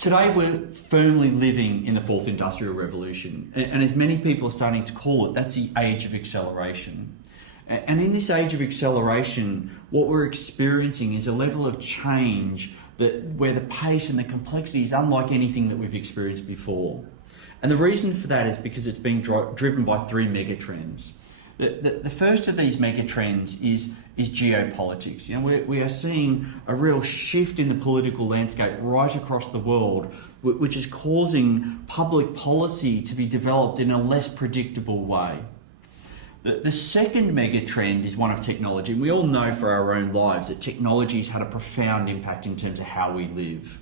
Today we're firmly living in the fourth industrial revolution, and as many people are starting to call it, that's the age of acceleration. And in this age of acceleration, what we're experiencing is a level of change where the pace and the complexity is unlike anything that we've experienced before. And the reason for that is because it's being driven by three megatrends. The first of these megatrends is geopolitics. We are seeing a real shift in the political landscape right across the world, which is causing public policy to be developed in a less predictable way. The second megatrend is one of technology. And we all know for our own lives that technology has had a profound impact in terms of how we live.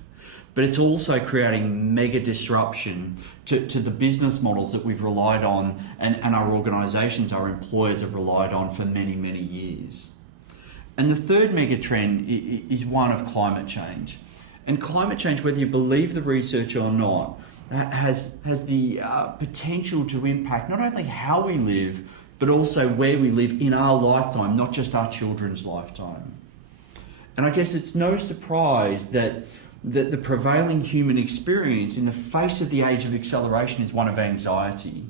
But it's also creating mega disruption to the business models that we've relied on and our organisations, our employers have relied on for many, many years. And the third mega trend is one of climate change. And climate change, whether you believe the research or not, has the potential to impact not only how we live, but also where we live in our lifetime, not just our children's lifetime. And I guess it's no surprise that the prevailing human experience in the face of the age of acceleration is one of anxiety.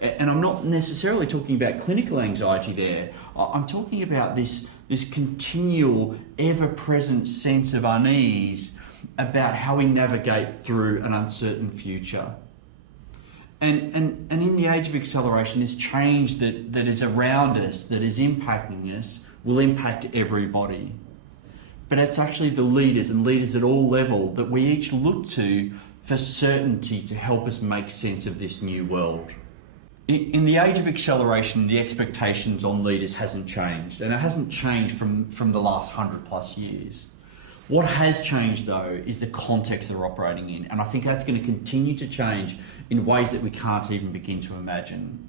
And I'm not necessarily talking about clinical anxiety there. I'm talking about this continual, ever-present sense of unease about how we navigate through an uncertain future. And in the age of acceleration, this change that is around us, that is impacting us, will impact everybody. But it's actually the leaders and leaders at all levels that we each look to for certainty to help us make sense of this new world. In the age of acceleration, the expectations on leaders hasn't changed, and it hasn't changed from the last 100+ years. What has changed though is the context they're operating in, and I think that's going to continue to change in ways that we can't even begin to imagine.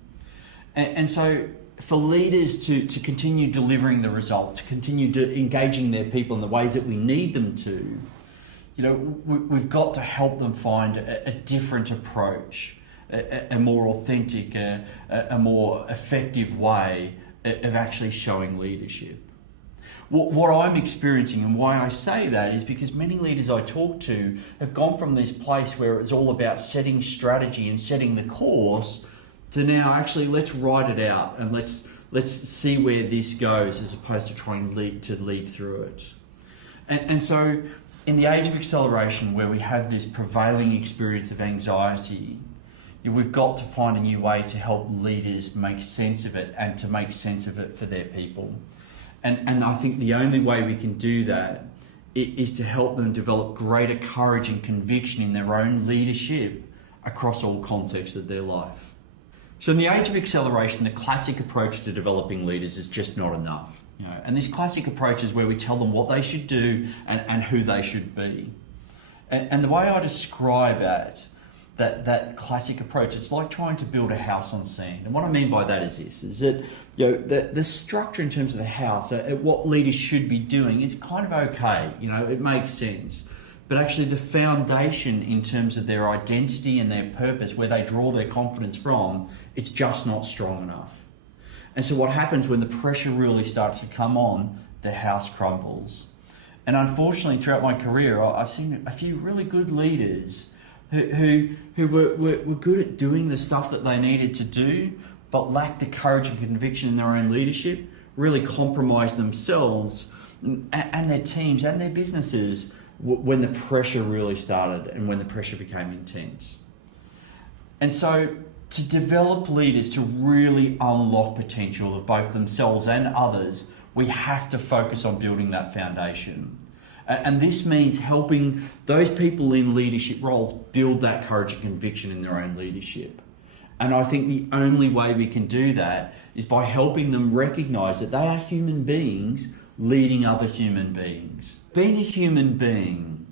And so for leaders to continue delivering the results, to continue engaging their people in the ways that we need them to, we've got to help them find a different approach, a more authentic, a more effective way of actually showing leadership. What I'm experiencing and why I say that is because many leaders I talk to have gone from this place where it's all about setting strategy and setting the course to now actually let's write it out and let's see where this goes as opposed to trying to lead through it. And so in the age of acceleration where we have this prevailing experience of anxiety, we've got to find a new way to help leaders make sense of it and to make sense of it for their people. And I think the only way we can do that is to help them develop greater courage and conviction in their own leadership across all contexts of their life. So in the age of acceleration, the classic approach to developing leaders is just not enough. And this classic approach is where we tell them what they should do and who they should be. And the way I describe it, that classic approach, it's like trying to build a house on sand. And what I mean by that is this, is that the structure in terms of the house, what leaders should be doing is kind of okay, it makes sense. But actually the foundation in terms of their identity and their purpose, where they draw their confidence from, it's just not strong enough. And so what happens when the pressure really starts to come on, the house crumbles. And unfortunately, throughout my career, I've seen a few really good leaders who were good at doing the stuff that they needed to do, but lacked the courage and conviction in their own leadership, really compromised themselves and their teams and their businesses when the pressure really started and when the pressure became intense. And so to develop leaders to really unlock potential of both themselves and others, we have to focus on building that foundation. And this means helping those people in leadership roles build that courage and conviction in their own leadership. And I think the only way we can do that is by helping them recognize that they are human beings leading other human beings. Being a human being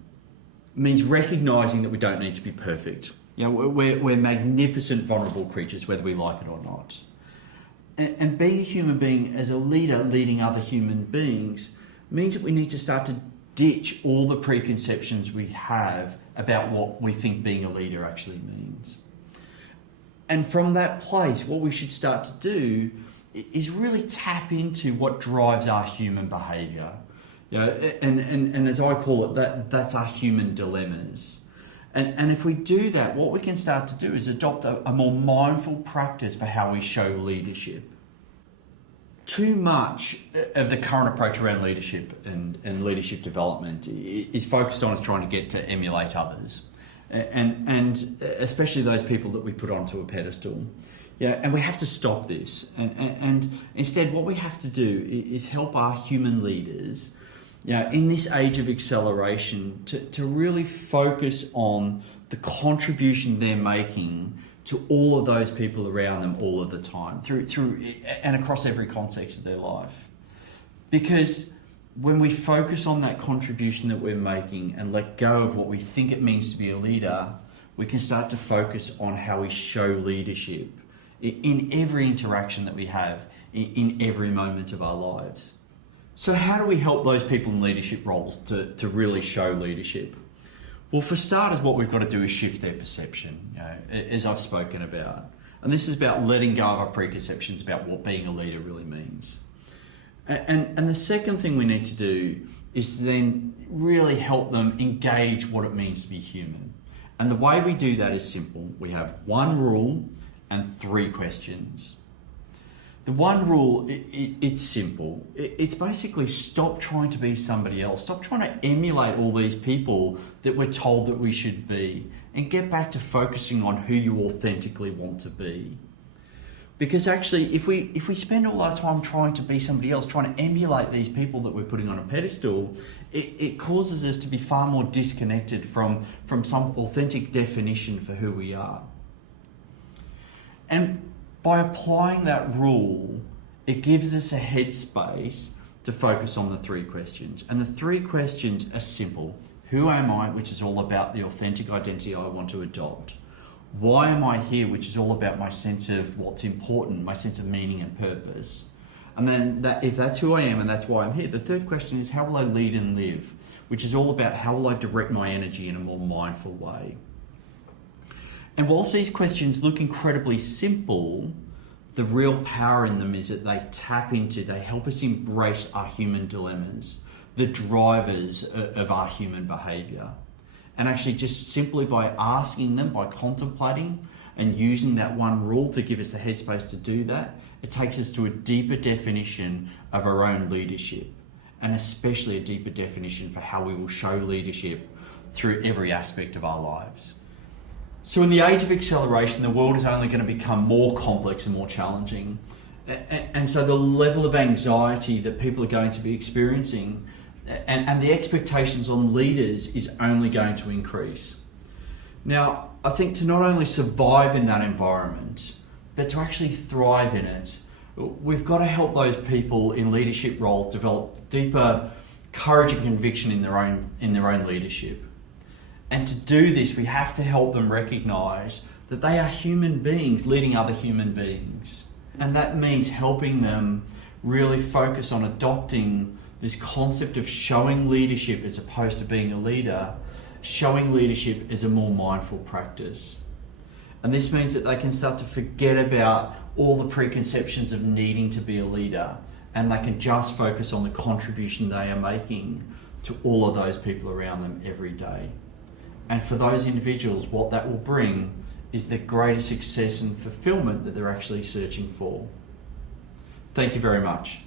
means recognizing that we don't need to be perfect. We're magnificent, vulnerable creatures, whether we like it or not. And being a human being as a leader leading other human beings means that we need to start to ditch all the preconceptions we have about what we think being a leader actually means. And from that place, what we should start to do is really tap into what drives our human behaviour. And as I call it, that's our human dilemmas. And if we do that, what we can start to do is adopt a more mindful practice for how we show leadership. Too much of the current approach around leadership and leadership development is focused on us trying to get to emulate others, and especially those people that we put onto a pedestal. Yeah, and we have to stop this. And instead, what we have to do is help our human leaders, in this age of acceleration, to really focus on the contribution they're making to all of those people around them all of the time, through and across every context of their life. Because when we focus on that contribution that we're making and let go of what we think it means to be a leader, we can start to focus on how we show leadership in every interaction that we have, in every moment of our lives. So how do we help those people in leadership roles to really show leadership? Well, for starters, what we've got to do is shift their perception, as I've spoken about. And this is about letting go of our preconceptions about what being a leader really means. And the second thing we need to do is to then really help them engage what it means to be human. And the way we do that is simple. We have one rule and 3 questions. The one rule, it's simple. It's basically stop trying to be somebody else. Stop trying to emulate all these people that we're told that we should be, and get back to focusing on who you authentically want to be. Because actually, if we spend all our time trying to be somebody else, trying to emulate these people that we're putting on a pedestal, it causes us to be far more disconnected from some authentic definition for who we are. And by applying that rule, it gives us a headspace to focus on the 3 questions. And the 3 questions are simple. Who am I, which is all about the authentic identity I want to adopt. Why am I here, which is all about my sense of what's important, my sense of meaning and purpose. And then if that's who I am and that's why I'm here, the 3rd question is how will I lead and live, which is all about how will I direct my energy in a more mindful way. And whilst these questions look incredibly simple, the real power in them is that they help us embrace our human dilemmas, the drivers of our human behaviour. And actually just simply by asking them, by contemplating and using that one rule to give us the headspace to do that, it takes us to a deeper definition of our own leadership, and especially a deeper definition for how we will show leadership through every aspect of our lives. So in the age of acceleration, the world is only going to become more complex and more challenging. And so the level of anxiety that people are going to be experiencing and the expectations on leaders is only going to increase. Now, I think to not only survive in that environment, but to actually thrive in it, we've got to help those people in leadership roles develop deeper courage and conviction in their own leadership. And to do this, we have to help them recognise that they are human beings leading other human beings. And that means helping them really focus on adopting this concept of showing leadership as opposed to being a leader, showing leadership as a more mindful practice. And this means that they can start to forget about all the preconceptions of needing to be a leader, and they can just focus on the contribution they are making to all of those people around them every day. And for those individuals, what that will bring is the greater success and fulfillment that they're actually searching for. Thank you very much.